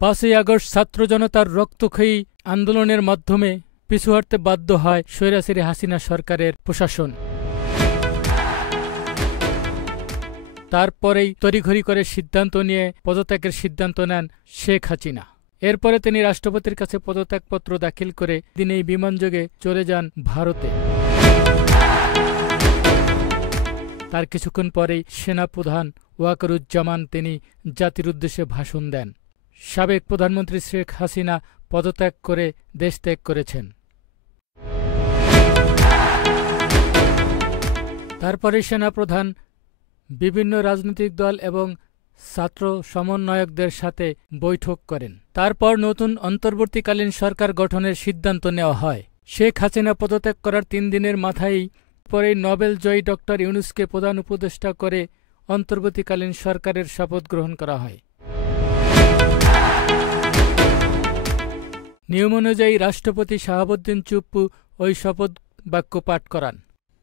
5ই August ছাত্র জনতার রক্তক্ষয়ী আন্দোলনের মাধ্যমে পিছু হটতে বাধ্য হয় স্বৈরাচারী হাসিনা সরকারের প্রশাসন। তারপরেই তড়িঘড়ি করে সিদ্ধান্ত নিয়ে পদত্যাগের সিদ্ধান্ত নেন শেখ হাসিনা। এরপরে তিনি রাষ্ট্রপতির কাছে পদত্যাগপত্র দাখিল করে দিনেই বিমানযোগে চলে যান ভারতে। তার কিছুক্ষণ পরেই সেনাপ্রধান ওয়াকারুজ্জামান তিনি জাতির উদ্দেশ্যে ভাষণ দেন। সাবেক প্রধানমন্ত্রী শেখ হাসিনা পদত্যাগ করে দেশ ত্যাগ করেছেন। তারপরে সেনাপ্রধান বিভিন্ন রাজনৈতিক দল এবং ছাত্র সমন্বয়কদের সাথে বৈঠক করেন। তারপর নতুন অন্তর্বর্তীকালীন সরকার গঠনের সিদ্ধান্ত নেওয়া হয়। শেখ হাসিনা পদত্যাগ করার 3 দিনের মাথায় পরে নোবেল জয়ী ড. ইউনূসকে প্রধান উপদেষ্টা করে অন্তর্বর্তীকালীন সরকারের শপথ গ্রহণ করা হয়। নিয়ম অনুযায়ী রাষ্ট্রপতি শাহাবুদ্দিন চুপ্পু ওই শপথ বাক্য পাঠ করান।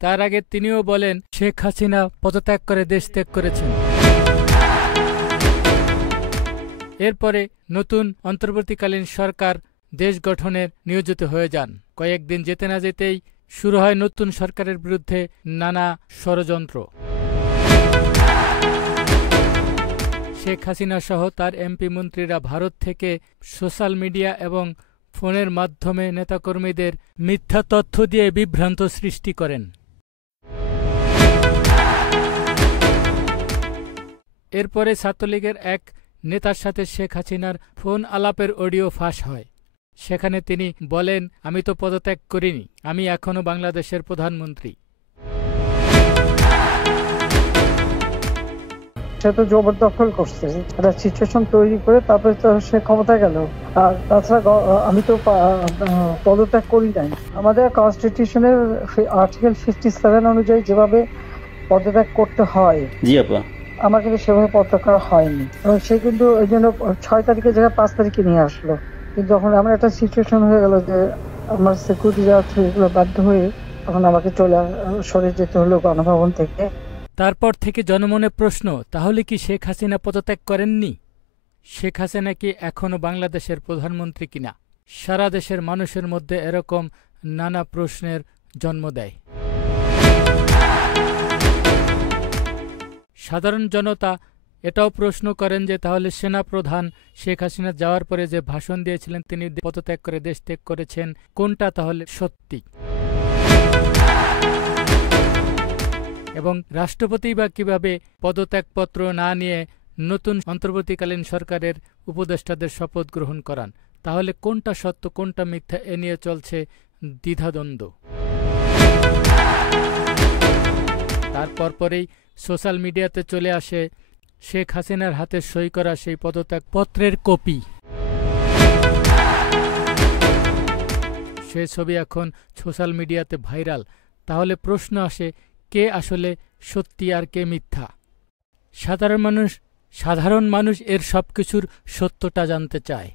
তার আগে তিনিও বলেন শেখ হাসিনা পদত্যাগ করে দেশ ত্যাগ করেছেন। এরপরে নতুন অন্তর্বর্তীকালীন সরকার দেশ গঠনের নিয়োজিত হয়ে যান। কয়েকদিন যেতে না যেতেই শুরু হয় নতুন সরকারের বিরুদ্ধে নানা ষড়যন্ত্র। শেখ হাসিনা সহ তার এমপি মন্ত্রীরা ভারত থেকে সোশ্যাল মিডিয়া এবং ফোনের মাধ্যমে নেতাকর্মীদের মিথ্যা তথ্য দিয়ে বিভ্রান্ত সৃষ্টি করেন। এরপরে ছাত্রলীগের এক নেতার সাথে শেখ হাসিনার ফোন আলাপের অডিও ফাঁস হয়। সেখানে তিনি বলেন, আমি তো পদত্যাগ করিনি, আমি এখনো বাংলাদেশের প্রধানমন্ত্রী। সে তো জবরদখল করছে, একটা সিচুয়েশন তৈরি করে তারপরে তো সে ক্ষমতা গেল। আর তাছাড়া আমি তো পদত্যাগ করি নাই। আমাদের কনস্টিটিউশনের আর্টিকেল 57 অনুযায়ী যেভাবে পদত্যাগ করতে হয়, জি আপা, আমার কিন্তু সেভাবে পদত্যাগ করা হয়নি। এবং সে কিন্তু ওই জন্য 6 তারিখের জায়গায় 5 তারিখে নিয়ে আসলো। কিন্তু যখন আমার একটা সিচুয়েশন হয়ে গেল যে আমার সিকিউরিটি যাওয়া এগুলো বাধ্য হয়ে তখন আমাকে সরে যেতে হলো গণভবন থেকে। তারপর থেকে জনমনে প্রশ্ন, তাহলে কি শেখ হাসিনা পদত্যাগ করেননি? শেখ হাসিনা কি এখনো বাংলাদেশের প্রধানমন্ত্রী কিনা? সারা দেশের মানুষের মধ্যে এরকম নানা প্রশ্নের জন্ম দেয়। সাধারণ জনতা এটাও প্রশ্ন করেন যে তাহলে সেনাপ্রধান শেখ হাসিনা যাওয়ার পরে যে ভাষণ দিয়েছিলেন তিনি পদত্যাগ করে দেশ ত্যাগ করেছেন, কোনটা তাহলে সত্যি? এবং রাষ্ট্রপতি বা কিভাবে পদত্যাগপত্র না নিয়ে নতুন অন্তর্বর্তীকালীন সরকারের উপদেষ্টাদের শপথ গ্রহণ করান? তাহলে কোনটা সত্য কোনটা মিথ্যা এ নিয়ে চলছে দ্বিধাদ্বন্দ্ব। তারপর পরেই সোশ্যাল মিডিয়াতে চলে আসে শেখ হাসিনার হাতে সই করা সেই পদত্যাগপত্রের কপি। সেই ছবি এখন সোশ্যাল মিডিয়াতে ভাইরাল। তাহলে প্রশ্ন আসে, কে আসলে সত্যি আর কে মিথ্যা? সাধারণ মানুষ এর সবকিছুর সত্যটা জানতে চায়।